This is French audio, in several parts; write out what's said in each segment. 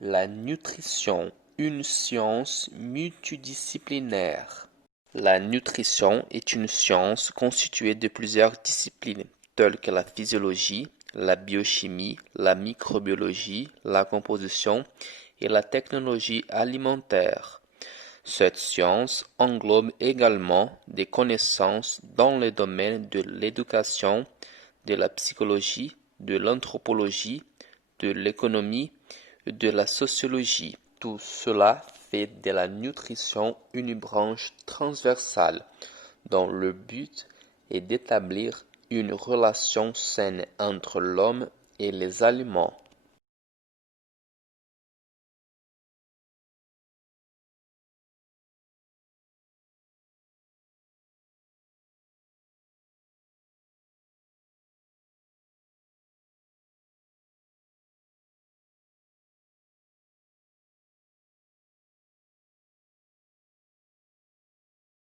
La nutrition, une science multidisciplinaire. La nutrition est une science constituée de plusieurs disciplines, telles que la physiologie, la biochimie, la microbiologie, la composition et la technologie alimentaire. Cette science englobe également des connaissances dans les domaines de l'éducation, de la psychologie, de l'anthropologie, de l'économie et de la sociologie. Tout cela fait de la nutrition une branche transversale dont le but est d'établir une relation saine entre l'homme et les aliments.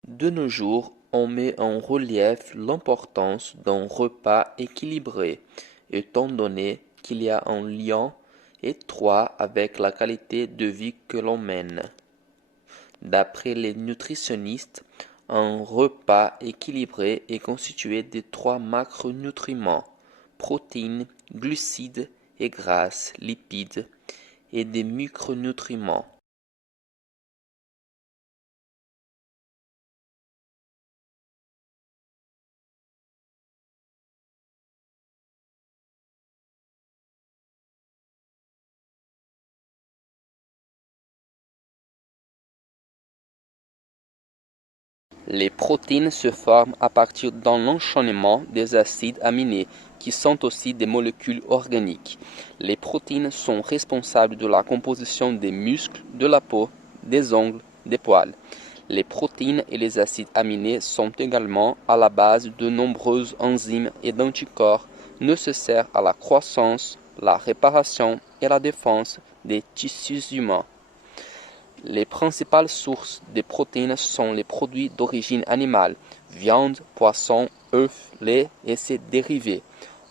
De nos jours, on met en relief l'importance d'un repas équilibré, étant donné qu'il y a un lien étroit avec la qualité de vie que l'on mène. D'après les nutritionnistes, un repas équilibré est constitué de trois macronutriments: protéines, glucides et grasses, lipides, et des micronutriments. Les protéines se forment à partir d'un enchaînement des acides aminés, qui sont aussi des molécules organiques. Les protéines sont responsables de la composition des muscles, de la peau, des ongles, des poils. Les protéines et les acides aminés sont également à la base de nombreuses enzymes et d'anticorps nécessaires à la croissance, la réparation et la défense des tissus humains. Les principales sources de protéines sont les produits d'origine animale: viande, poisson, œufs, lait et ses dérivés.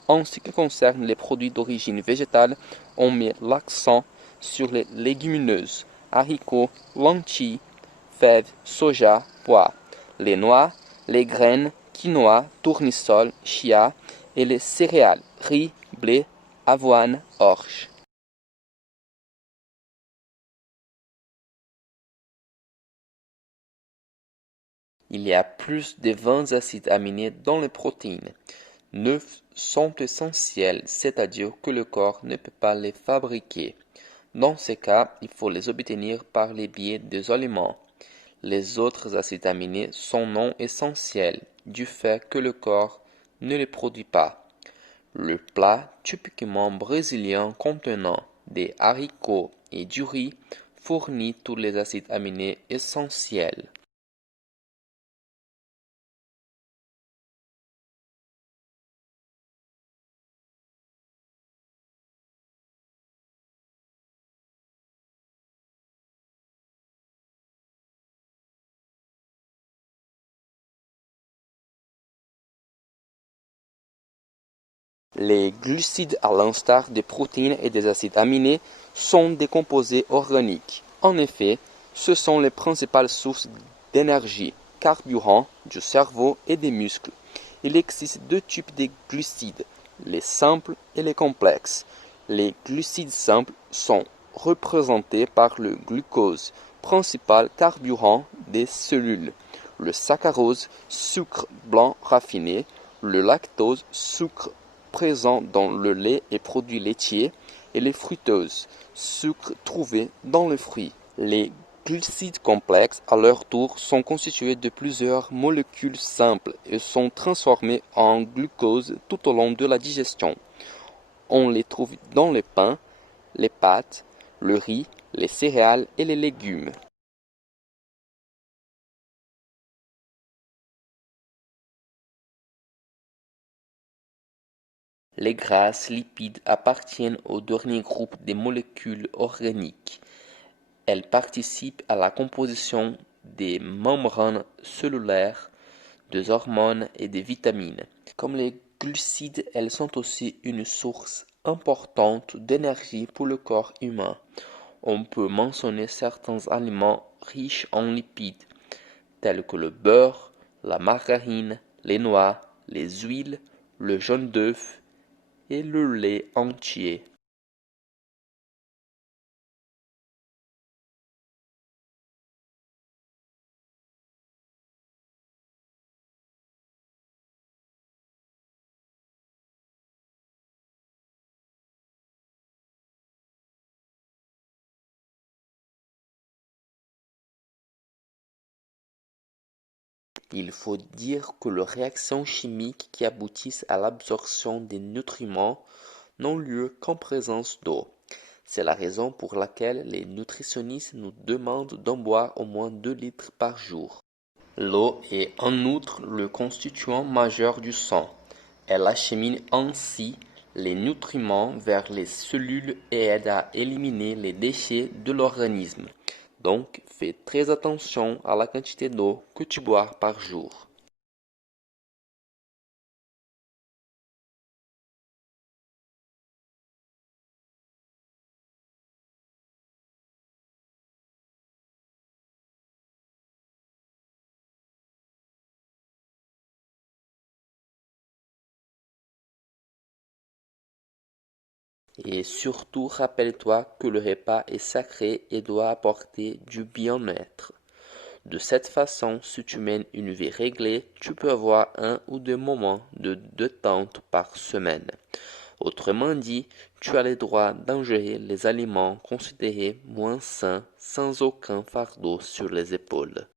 En ce qui concerne les produits d'origine végétale, on met l'accent sur les légumineuses: haricots, lentilles, fèves, soja, pois, les noix, les graines, quinoa, tournesol, chia et les céréales: riz, blé, avoine, orge. Il y a plus de 20 acides aminés dans les protéines. 9 sont essentiels, c'est-à-dire que le corps ne peut pas les fabriquer. Dans ces cas, il faut les obtenir par le biais des aliments. Les autres acides aminés sont non essentiels, du fait que le corps ne les produit pas. Le plat typiquement brésilien contenant des haricots et du riz fournit tous les acides aminés essentiels. Les glucides, à l'instar des protéines et des acides aminés, sont des composés organiques. En effet, ce sont les principales sources d'énergie, carburant du cerveau et des muscles. Il existe deux types de glucides, les simples et les complexes. Les glucides simples sont représentés par le glucose, principal carburant des cellules, le saccharose, sucre blanc raffiné, le lactose, sucre présent dans le lait et produits laitiers, et les fructoses, sucre trouvé dans les fruits. Les glucides complexes, à leur tour, sont constitués de plusieurs molécules simples et sont transformés en glucose tout au long de la digestion. On les trouve dans les pains, les pâtes, le riz, les céréales et les légumes. Les grasses lipides appartiennent au dernier groupe des molécules organiques. Elles participent à la composition des membranes cellulaires, des hormones et des vitamines. Comme les glucides, elles sont aussi une source importante d'énergie pour le corps humain. on peut mentionner certains aliments riches en lipides, tels que le beurre, la margarine, les noix, les huiles, le jaune d'œuf et le lait entier. Il faut dire que les réactions chimiques qui aboutissent à l'absorption des nutriments n'ont lieu qu'en présence d'eau. C'est la raison pour laquelle les nutritionnistes nous demandent d'en boire au moins 2 litres par jour. L'eau est en outre le constituant majeur du sang. Elle achemine ainsi les nutriments vers les cellules et aide à éliminer les déchets de l'organisme. Donc, fais très attention à la quantité d'eau que tu bois par jour. Et surtout, rappelle-toi que le repas est sacré et doit apporter du bien-être. De cette façon, si tu mènes une vie réglée, tu peux avoir 1 ou 2 moments de détente par semaine. Autrement dit, tu as le droit d'ingérer les aliments considérés moins sains sans aucun fardeau sur les épaules.